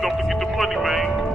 don't forget the money, man.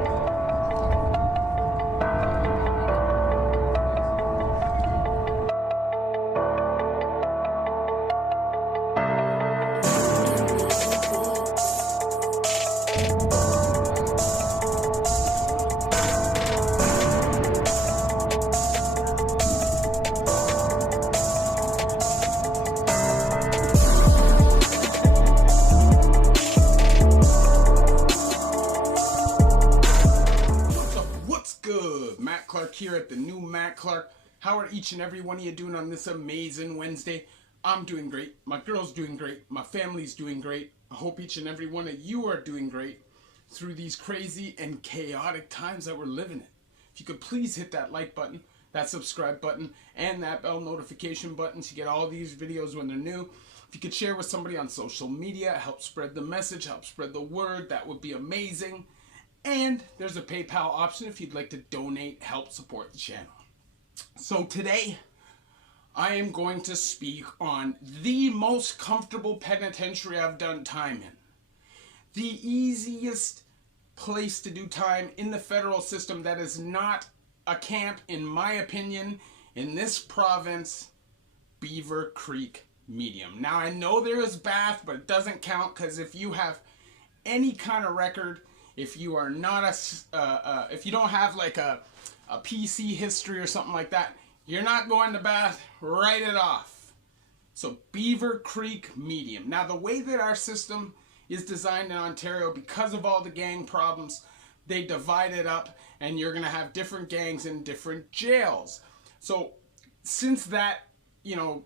Here at the new Matt Clark. How are each and every one of you doing on this amazing Wednesday? I'm doing great. My girl's doing great. My family's doing great. I hope each and every one of you are doing great through these crazy and chaotic times that we're living in. If you could please hit that like button, that subscribe button, and that bell notification button to get all these videos when they're new. If you could share with somebody on social media, help spread the message, help spread the word, that would be amazing. And there's a PayPal option if you'd like to donate, help support the channel. So today, I am going to speak on the most comfortable penitentiary I've done time in. The easiest place to do time in the federal system that is not a camp, in my opinion, in this province, Beaver Creek Medium. Now, I know there is Bath, but it doesn't count because if you have any kind of record, if you are not if you don't have like a PC history or something like that, you're not going to Bath, write it off. So Beaver Creek Medium. Now the way that our system is designed in Ontario, because of all the gang problems, they divide it up and you're going to have different gangs in different jails. So since that,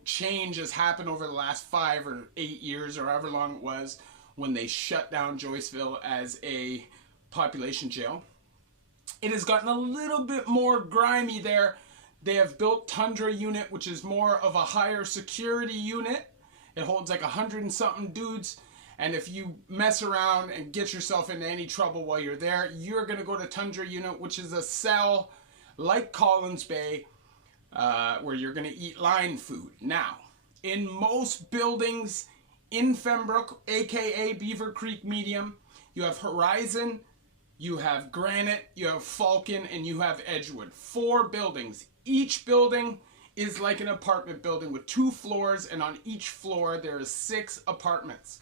change has happened over the last 5 or 8 years or however long it was when they shut down Joyceville as a population jail, it has gotten a little bit more grimy there. They have built Tundra unit, which is more of a higher security unit. It holds like 100 and something dudes, and if you mess around and get yourself into any trouble while you're there, you're going to go to Tundra unit, which is a cell like Collins Bay, where you're going to eat line food. Now, in most buildings in Fembrook, aka Beaver Creek Medium, you have Horizon, you have Granite, you have Falcon, and you have Edgewood. 4 buildings. Each building is like an apartment building with 2 floors, and on each floor there is 6 apartments.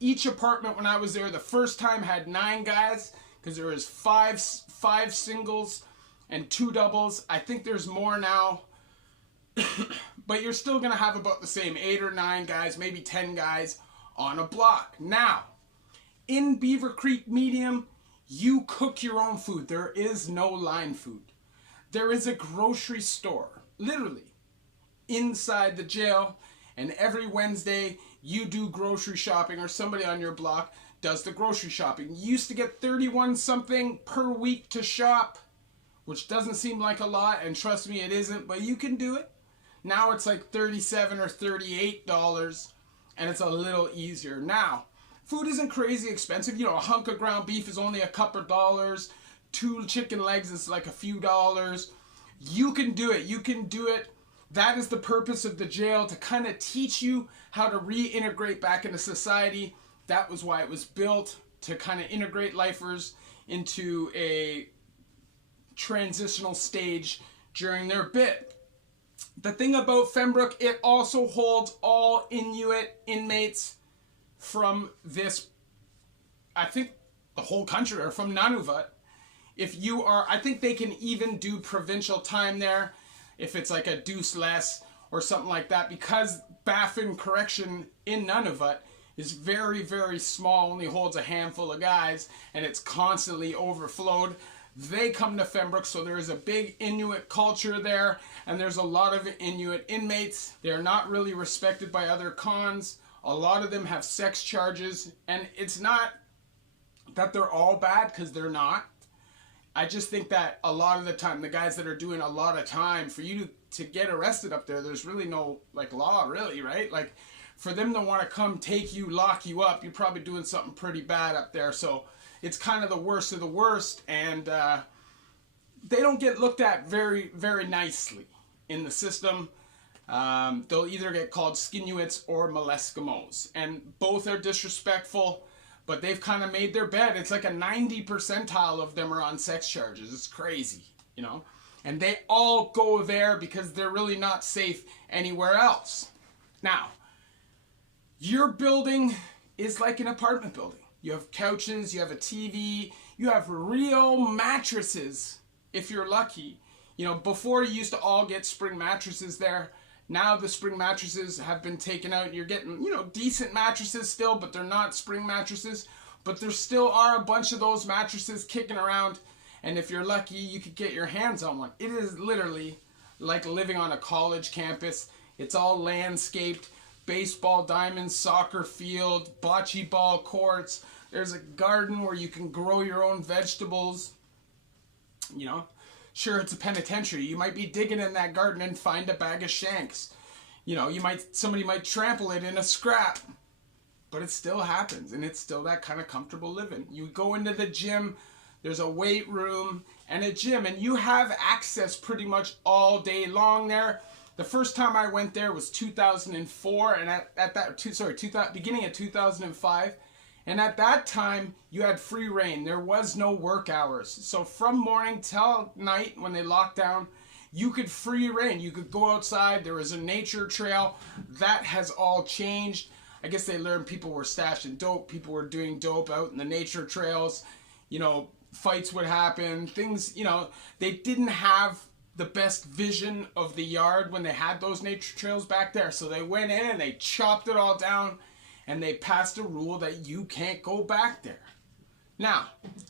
Each apartment, when I was there the first time, had 9 guys, because there was 5 singles and 2 doubles. I think there's more now, but you're still going to have about the same 8 or 9 guys, maybe 10 guys on a block. Now, in Beaver Creek Medium, you cook your own food. There is no line food. There is a grocery store, literally, inside the jail, and every Wednesday you do grocery shopping, or somebody on your block does the grocery shopping. You used to get 31 something per week to shop, which doesn't seem like a lot, and trust me, it isn't, but you can do it. Now it's like $37 or $38, and it's a little easier. Now, food isn't crazy expensive. A hunk of ground beef is only a couple of dollars. 2 chicken legs is like a few dollars. You can do it. You can do it. That is the purpose of the jail, to kind of teach you how to reintegrate back into society. That was why it was built, to kind of integrate lifers into a transitional stage during their bit. The thing about Fembrook, it also holds all Inuit inmates from this, I think the whole country, or from Nunavut. If you are, I think they can even do provincial time there, if it's like a deuce less or something like that, because Baffin Correction in Nunavut is very, very small, only holds a handful of guys, and it's constantly overflowed. They come to Fembrook, so there is a big Inuit culture there, and there's a lot of Inuit inmates. They're not really respected by other cons. A lot of them have sex charges, and it's not that they're all bad, because they're not. I just think that a lot of the time, the guys that are doing a lot of time, for you to get arrested up there, there's really no law, really, right? For them to want to come take you, lock you up, you're probably doing something pretty bad up there. So it's kind of the worst of the worst, and they don't get looked at very, very nicely in the system. They'll either get called Skinuits or Moleskimos, and both are disrespectful. But they've kind of made their bed. It's like a 90 percentile of them are on sex charges. It's crazy, you know? And they all go there because they're really not safe anywhere else. Now, your building is like an apartment building. You have couches, you have a TV, you have real mattresses, if you're lucky. You know, before you used to all get spring mattresses there. Now the spring mattresses have been taken out. You're getting, you know, decent mattresses still, but they're not spring mattresses. But there still are a bunch of those mattresses kicking around. And if you're lucky, you could get your hands on one. It is literally like living on a college campus. It's all landscaped. Baseball diamonds, soccer field, bocce ball courts. There's a garden where you can grow your own vegetables. You know, sure, it's a penitentiary. You might be digging in that garden and find a bag of shanks. You know, somebody might trample it in a scrap. But it still happens, and it's still that kind of comfortable living. You go into the gym, there's a weight room and a gym, and you have access pretty much all day long there. The first time I went there was 2004, and beginning of 2005. And at that time, you had free reign. There was no work hours. So from morning till night, when they locked down, you could free reign. You could go outside. There was a nature trail. That has all changed. I guess they learned people were stashing dope. People were doing dope out in the nature trails. You know, fights would happen. Things, you know, they didn't have the best vision of the yard when they had those nature trails back there. So they went in and they chopped it all down. And they passed a rule that you can't go back there. Now,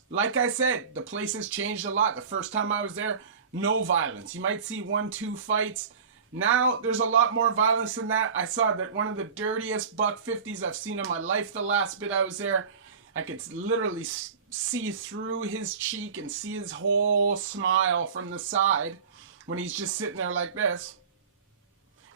like I said, the place has changed a lot. The first time I was there, no violence. You might see 1-2 fights. Now, there's a lot more violence than that. I saw that one of the dirtiest $150s I've seen in my life the last bit I was there. I could literally see through his cheek and see his whole smile from the side when he's just sitting there like this.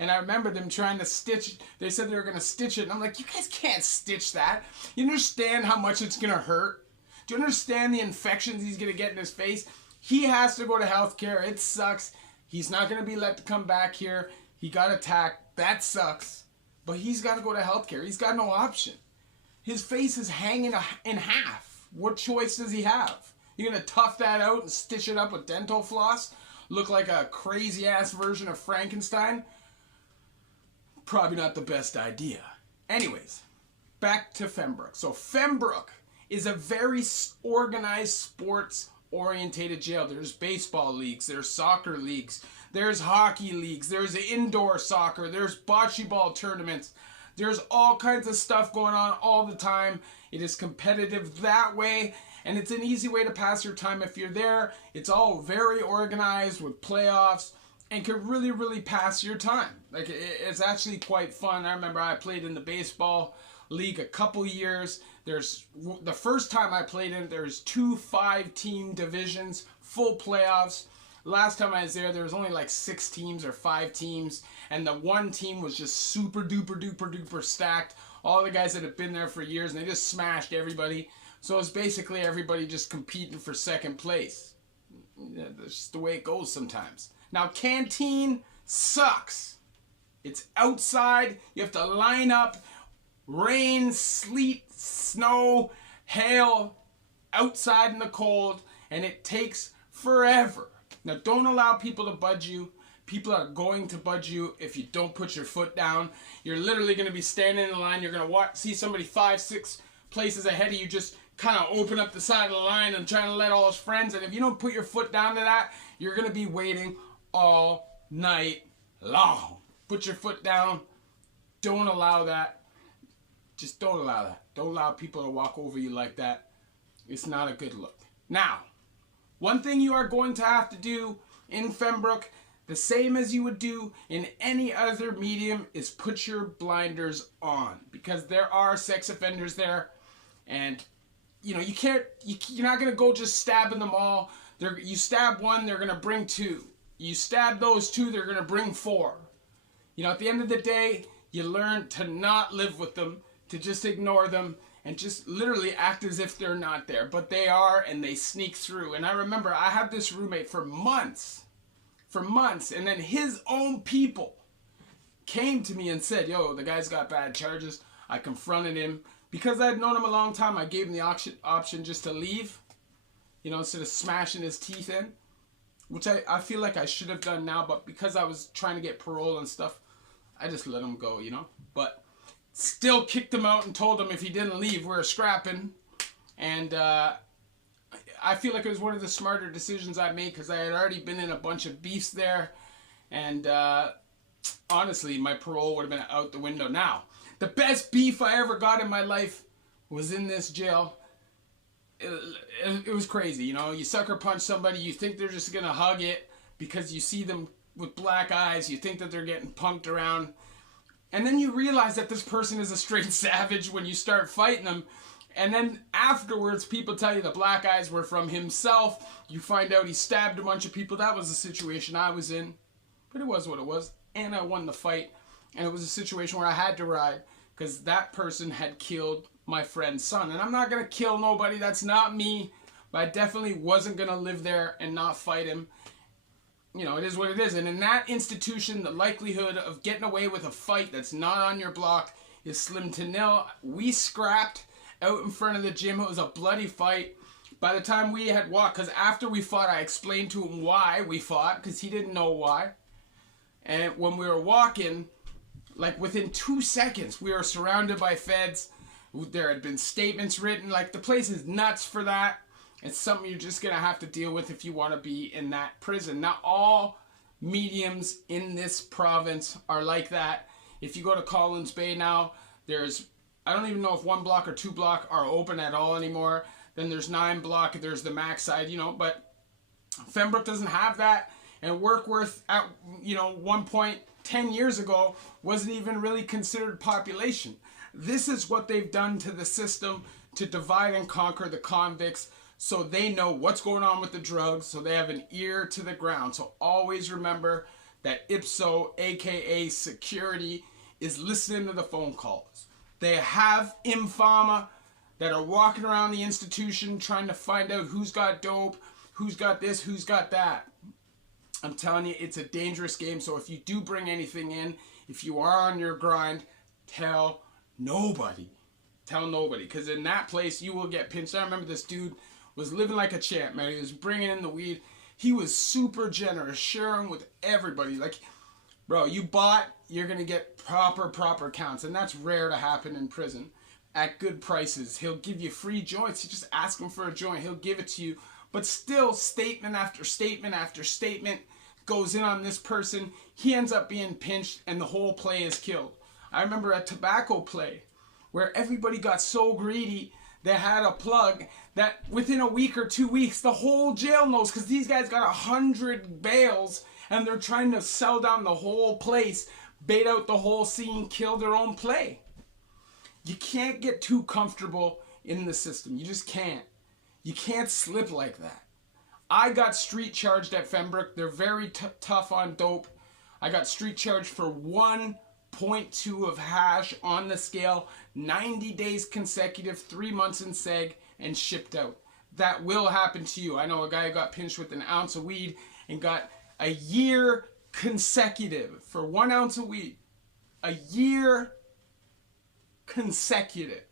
And I remember them trying to stitch. They said they were going to stitch it. And I'm like, you guys can't stitch that. You understand how much it's going to hurt? Do you understand the infections he's going to get in his face? He has to go to healthcare. It sucks. He's not going to be let to come back here. He got attacked. That sucks. But he's got to go to healthcare. He's got no option. His face is hanging in half. What choice does he have? You're going to tough that out and stitch it up with dental floss? Look like a crazy-ass version of Frankenstein? Probably not the best idea. Anyways, back to Fembrook. So Fembrook is a very organized sports-orientated jail. There's baseball leagues, there's soccer leagues, there's hockey leagues, there's indoor soccer, there's bocce ball tournaments. There's all kinds of stuff going on all the time. It is competitive that way, and it's an easy way to pass your time if you're there. It's all very organized with playoffs, and can really, really pass your time. Like, it's actually quite fun. I remember I played in the baseball league a couple years. The first time I played in it, there's 2 5-team divisions, full playoffs. Last time I was there was only like 6 teams or 5 teams, and the one team was just super duper duper duper stacked. All the guys that had been there for years, and they just smashed everybody. So it's basically everybody just competing for second place. That's just the way it goes sometimes. Now, canteen sucks. It's outside. You have to line up. Rain, sleet, snow, hail, outside in the cold, and it takes forever. Now, don't allow people to budge you. People are going to budge you if you don't put your foot down. You're literally going to be standing in line. You're going to see somebody 5-6 places ahead of you just kind of open up the side of the line and trying to let all his friends. And if you don't put your foot down to that, you're going to be waiting all night long. Put your foot down. Don't allow that. Just don't allow that. Don't allow people to walk over you like that. It's not a good look. Now, one thing you are going to have to do in Fembrook, the same as you would do in any other medium, is put your blinders on, because there are sex offenders there, and you know, you're not going to go just stabbing them all. You stab one, they're going to bring 2. You stab those 2, they're going to bring 4. You know, at the end of the day, you learn to not live with them, to just ignore them, and just literally act as if they're not there. But they are, and they sneak through. And I remember I had this roommate for months, and then his own people came to me and said, yo, the guy's got bad charges. I confronted him, Because I'd known him a long time, I gave him the option just to leave, you know, instead of smashing his teeth in, which I feel like I should have done now, but because I was trying to get parole and stuff, I just let him go, you know. But still kicked him out and told him if he didn't leave, we were scrapping. And I feel like it was one of the smarter decisions I made because I had already been in a bunch of beefs there. And honestly, my parole would have been out the window now. The best beef I ever got in my life was in this jail. It was crazy, you know. You sucker punch somebody, you think they're just going to hug it because you see them with black eyes. You think that they're getting punked around. And then you realize that this person is a straight savage when you start fighting them. And then afterwards, people tell you the black eyes were from himself. You find out he stabbed a bunch of people. That was the situation I was in. But it was what it was. And I won the fight. And it was a situation where I had to ride because that person had killed my friend's son. And I'm not going to kill nobody. That's not me. But I definitely wasn't going to live there and not fight him. You know, it is what it is. And in that institution, the likelihood of getting away with a fight that's not on your block is slim to nil. We scrapped out in front of the gym. It was a bloody fight. By the time we had walked, because after we fought, I explained to him why we fought, because he didn't know why. And when we were walking, like within 2 seconds, we were surrounded by feds. There had been statements written. Like, the place is nuts for that. It's something you're just going to have to deal with if you want to be in that prison. Not all mediums in this province are like that. If you go to Collins Bay now, there's, I don't even know if 1 block or 2 block are open at all anymore. Then there's 9 block, there's the Mac side, you know, but Fembrook doesn't have that. And Warkworth, at, you know, one point 10 years ago, wasn't even really considered population. This is what they've done to the system to divide and conquer the convicts, so they know what's going on with the drugs, so they have an ear to the ground. So always remember that IPSO, aka security, is listening to the phone calls. They have Infama that are walking around the institution trying to find out who's got dope, who's got this, who's got that. I'm telling you, it's a dangerous game. So if you do bring anything in, if you are on your grind, tell nobody. Tell nobody. Because in that place, you will get pinched. I remember this dude was living like a champ, man. He was bringing in the weed. He was super generous, sharing with everybody. Like, bro, you bought, you're going to get proper counts. And that's rare to happen in prison. At good prices. He'll give you free joints. You just ask him for a joint. He'll give it to you. But still, statement after statement after statement goes in on this person. He ends up being pinched and the whole play is killed. I remember a tobacco play where everybody got so greedy they had a plug that within a week or 2 weeks, the whole jail knows, because these guys got 100 bales and they're trying to sell down the whole place, bait out the whole scene, kill their own play. You can't get too comfortable in the system. You just can't. You can't slip like that. I got street charged at Fembrook. They're very tough on dope. I got street charged for 1.2 of hash on the scale, 90 days consecutive, 3 months in seg, and shipped out. That will happen to you. I know a guy who got pinched with an ounce of weed and got a year consecutive for 1 ounce of weed. A year consecutive.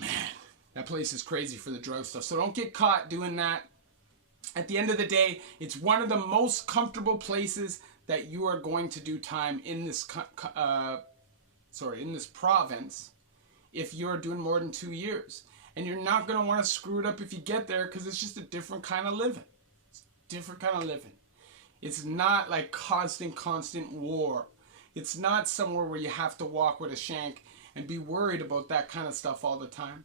Man, that place is crazy for the drug stuff. So don't get caught doing that. At the end of the day, it's one of the most comfortable places that you are going to do time in this in this province if you're doing more than 2 years. And you're not going to want to screw it up if you get there, because it's just a different kind of living. It's a different kind of living. It's not like constant war. It's not somewhere where you have to walk with a shank and be worried about that kind of stuff all the time.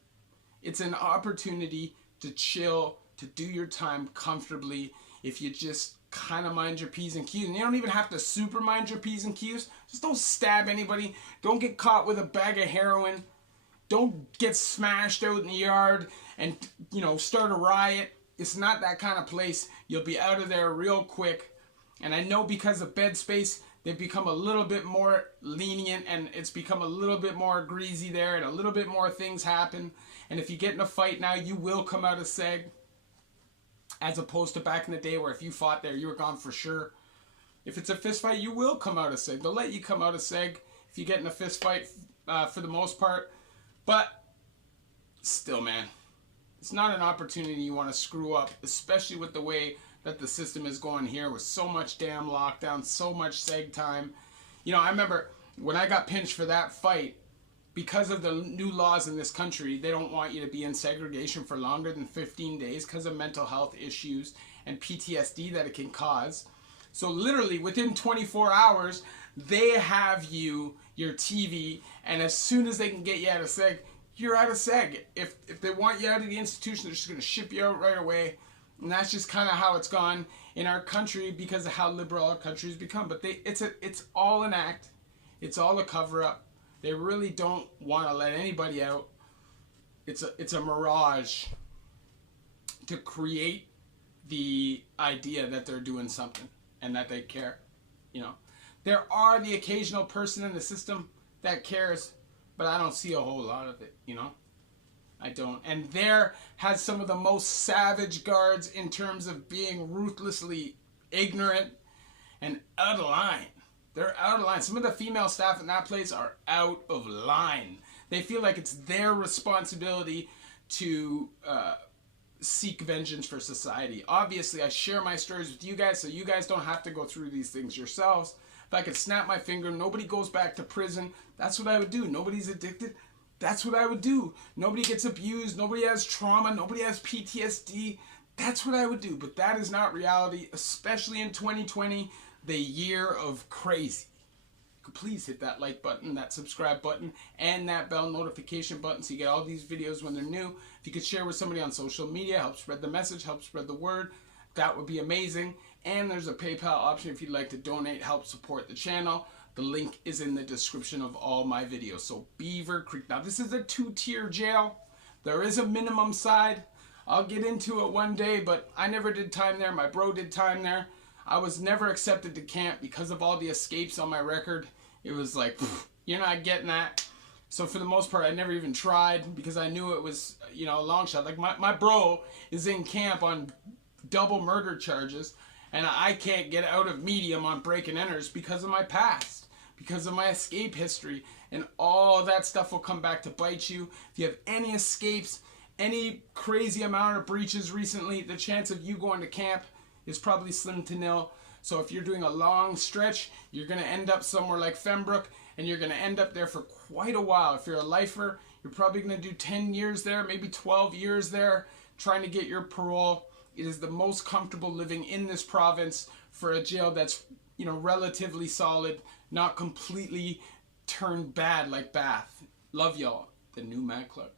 It's an opportunity to chill, to do your time comfortably if you just kind of mind your P's and Q's. And you don't even have to super mind your P's and Q's. Just don't stab anybody. Don't get caught with a bag of heroin. Don't get smashed out in the yard and, you know, start a riot. It's not that kind of place. You'll be out of there real quick. And I know because of bed space, they've become a little bit more lenient and it's become a little bit more greasy there and a little bit more things happen. And if you get in a fight now, you will come out of seg. As opposed to back in the day where if you fought there, you were gone for sure. If it's a fist fight, you will come out of seg. They'll let you come out of seg if you get in a fist fight for the most part. But still, man, it's not an opportunity you want to screw up, especially with the way that the system is going here with so much damn lockdown, so much seg time. You know, I remember when I got pinched for that fight, because of the new laws in this country, they don't want you to be in segregation for longer than 15 days because of mental health issues and PTSD that it can cause. So literally within 24 hours, they have your TV, and as soon as they can get you out of seg, you're out of seg. If they want you out of the institution, they're just going to ship you out right away. And that's just kind of how it's gone in our country because of how liberal our country's become. But it's all an act. It's all a cover-up. They really don't want to let anybody out. It's a mirage to create the idea that they're doing something and that they care. You know, there are the occasional person in the system that cares, but I don't see a whole lot of it, you know. I don't. And there has some of the most savage guards in terms of being ruthlessly ignorant and out of line. They're out of line. Some of the female staff in that place are out of line. They feel like it's their responsibility to seek vengeance for society. Obviously, I share my stories with you guys so you guys don't have to go through these things yourselves. If I could snap my finger, nobody goes back to prison, that's what I would do. Nobody's addicted, that's what I would do. Nobody gets abused, nobody has trauma, nobody has PTSD, that's what I would do. But that is not reality, especially in 2020, the year of crazy. Please hit that like button, that subscribe button, and that bell notification button so you get all these videos when they're new. If you could share with somebody on social media, help spread the message, help spread the word, that would be amazing. And there's a PayPal option if you'd like to donate, help support the channel. The link is in the description of all my videos. So Beaver Creek. Now this is a 2-tier jail. There is a minimum side. I'll get into it one day, but I never did time there. My bro did time there. I was never accepted to camp because of all the escapes on my record. It was like, you're not getting that. So for the most part, I never even tried because I knew it was, you know, a long shot. Like my bro is in camp on double murder charges, and I can't get out of medium on break and enters because of my past, because of my escape history, and all that stuff will come back to bite you. If you have any escapes, any crazy amount of breaches recently, the chance of you going to camp is probably slim to nil. So if you're doing a long stretch, you're going to end up somewhere like Fembrook, and you're going to end up there for quite a while. If you're a lifer, you're probably going to do 10 years there, maybe 12 years there, trying to get your parole. It is the most comfortable living in this province for a jail that's, you know, relatively solid, not completely turned bad like Bath. Love y'all. The new Matt Clark.